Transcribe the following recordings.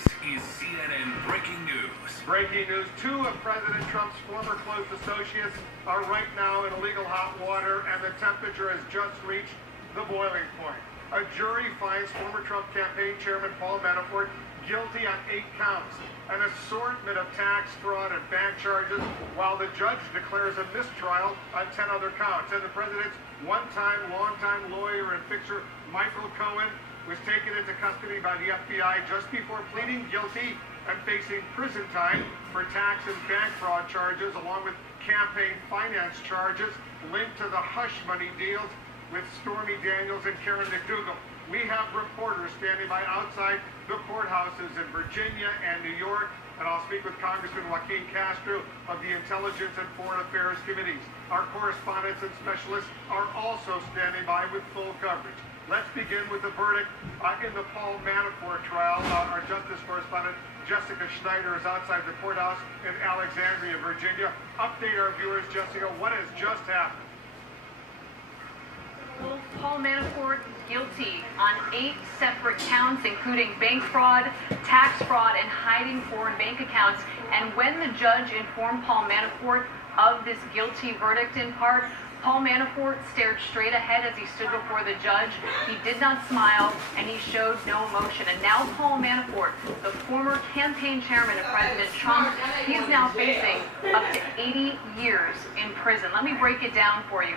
This is CNN Breaking News. Breaking news, 2 of President Trump's former close associates are right now in illegal hot water, and the temperature has just reached the boiling point. A jury finds former Trump campaign chairman Paul Manafort guilty on 8 counts, an assortment of tax fraud and bank charges, while the judge declares a mistrial on 10 other counts. And the president's longtime lawyer and fixer, Michael Cohen, was taken into custody by the FBI just before pleading guilty and facing prison time for tax and bank fraud charges, along with campaign finance charges linked to the hush money deals with Stormy Daniels and Karen McDougal. We have reporters standing by outside the courthouses in Virginia and New York, and I'll speak with Congressman Joaquin Castro of the Intelligence and Foreign Affairs Committees. Our correspondents and specialists are also standing by with full coverage. Let's begin with the verdict in the Paul Manafort trial. Our justice correspondent Jessica Schneider is outside the courthouse in Alexandria, Virginia. Update our viewers, Jessica, what has just happened? Paul Manafort guilty on 8 separate counts, including bank fraud, tax fraud, and hiding foreign bank accounts. And when the judge informed Paul Manafort of this guilty verdict in part, Paul Manafort stared straight ahead as he stood before the judge. He did not smile, and he showed no emotion. And now Paul Manafort, the former campaign chairman of President Trump, he is now facing up to 80 years in prison. Let me break it down for you.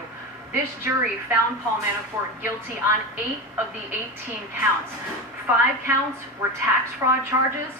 This jury found Paul Manafort guilty on 8 of the 18 counts. 5 counts were tax fraud charges,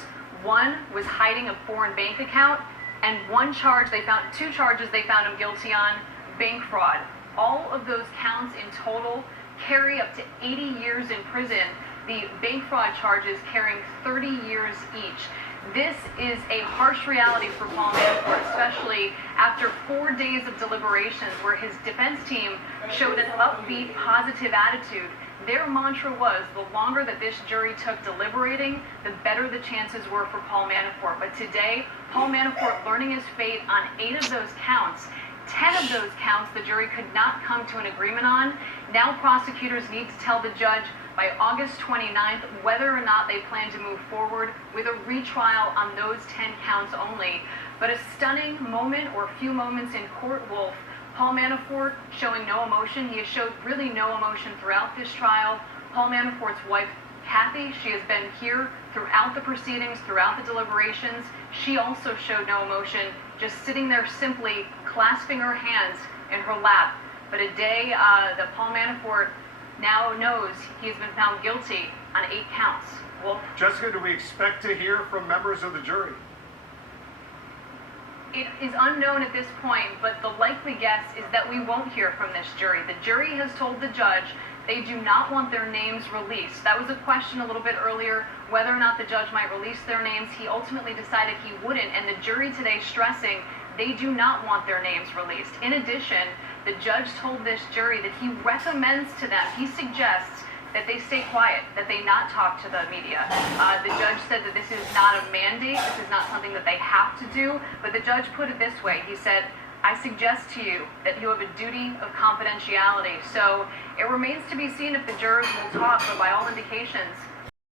1 was hiding a foreign bank account, and 2 charges they found him guilty on, bank fraud. All of those counts in total carry up to 80 years in prison, the bank fraud charges carrying 30 years each. This is a harsh reality for Paul Manafort, especially after 4 days of deliberations where his defense team showed an upbeat, positive attitude. Their mantra was the longer that this jury took deliberating, the better the chances were for Paul Manafort. But today, Paul Manafort learning his fate on 8 of those counts. 10 of those counts the jury could not come to an agreement on. Now prosecutors need to tell the judge by August 29th whether or not they plan to move forward with a retrial on those 10 counts only. But a stunning moment, or a few moments in court, Wolf. Paul Manafort showing no emotion. He has showed really no emotion throughout this trial. Paul Manafort's wife, Kathy, she has been here throughout the proceedings, throughout the deliberations. She also showed no emotion, just sitting there simply clasping her hands in her lap. But a day that Paul Manafort now knows he has been found guilty on 8 counts. Wolf? Jessica, do we expect to hear from members of the jury? It is unknown at this point, but the likely guess is that we won't hear from this jury. The jury has told the judge they do not want their names released. That was a question a little bit earlier, whether or not the judge might release their names. He ultimately decided he wouldn't, and the jury today stressing they do not want their names released. In addition, the judge told this jury that he recommends to them, he suggests that they stay quiet, that they not talk to the media. The judge said that this is not a mandate, this is not something that they have to do, but the judge put it this way. He said, I suggest to you that you have a duty of confidentiality. So it remains to be seen if the jurors will talk, but by all indications,